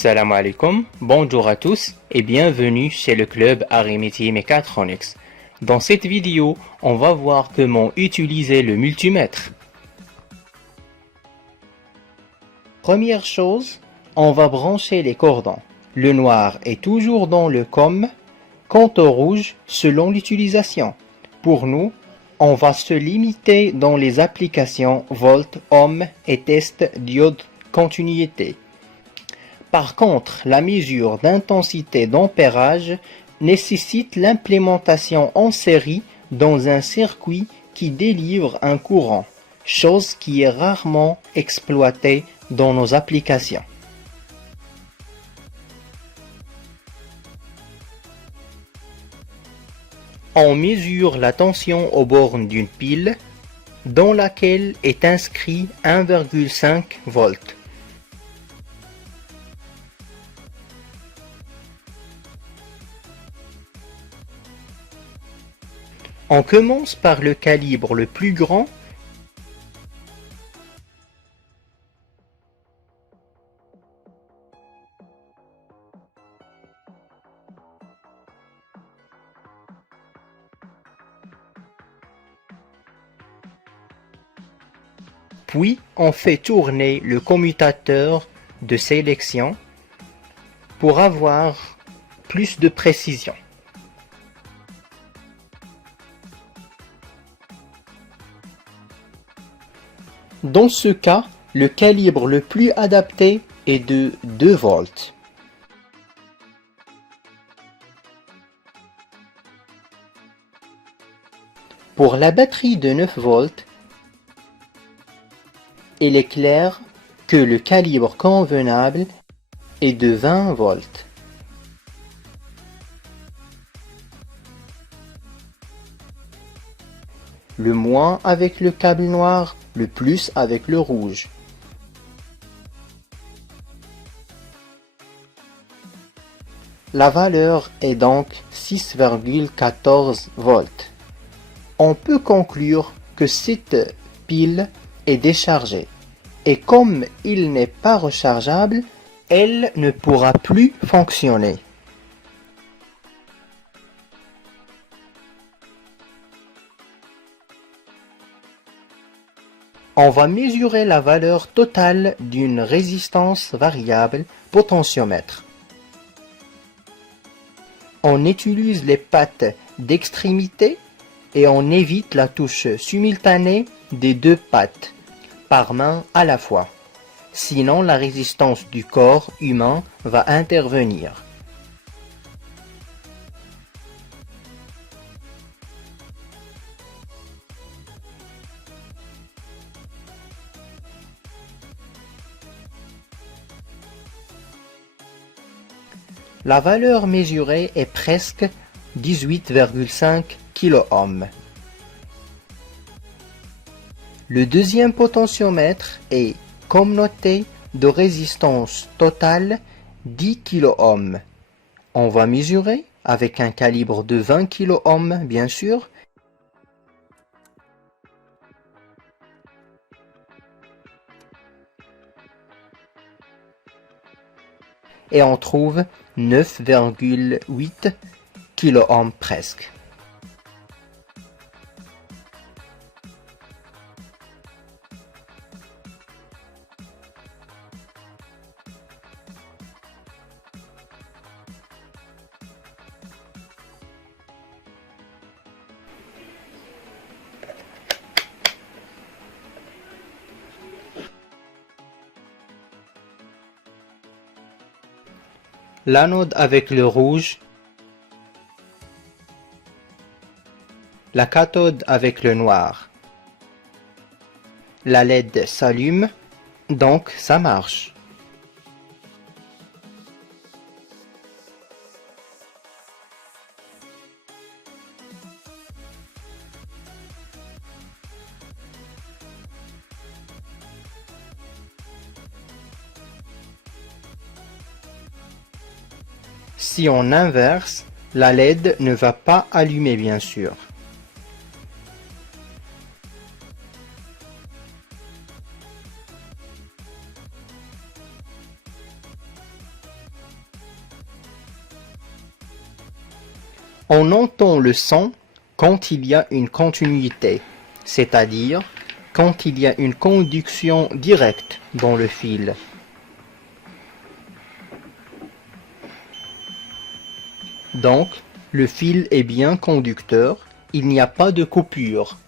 Salam alaikum, bonjour à tous et bienvenue chez le club Arithmétique Mécatronics. Dans cette vidéo, on va voir comment utiliser le multimètre. Première chose, on va brancher les cordons. Le noir est toujours dans le COM, quant au rouge selon l'utilisation. Pour nous, on va se limiter dans les applications volt, ohm et test diode continuité. Par contre, la mesure d'intensité d'ampérage nécessite l'implémentation en série dans un circuit qui délivre un courant, chose qui est rarement exploitée dans nos applications. On mesure la tension aux bornes d'une pile dans laquelle est inscrit 1,5 volts. On commence par le calibre le plus grand puis on fait tourner le commutateur de sélection pour avoir plus de précision. Dans ce cas, le calibre le plus adapté est de 2 volts. Pour la batterie de 9 volts, il est clair que le calibre convenable est de 20 volts. Le moins avec le câble noir, le plus avec le rouge. La valeur est donc 6,14 volts. On peut conclure que cette pile est déchargée et comme il n'est pas rechargeable, elle ne pourra plus fonctionner. On va mesurer la valeur totale d'une résistance variable potentiomètre. On utilise les pattes d'extrémité et on évite la touche simultanée des deux pattes, par main à la fois. Sinon, la résistance du corps humain va intervenir. La valeur mesurée est presque 18,5 kΩ. Le deuxième potentiomètre est, comme noté, de résistance totale 10 kΩ. On va mesurer avec un calibre de 20 kΩ, bien sûr. Et on trouve 9,8 kΩ presque. L'anode avec le rouge, la cathode avec le noir. La LED s'allume, donc ça marche. Si on inverse, la LED ne va pas allumer bien sûr. On entend le son quand il y a une continuité, c'est-à-dire quand il y a une conduction directe dans le fil. Donc, le fil est bien conducteur, il n'y a pas de coupure.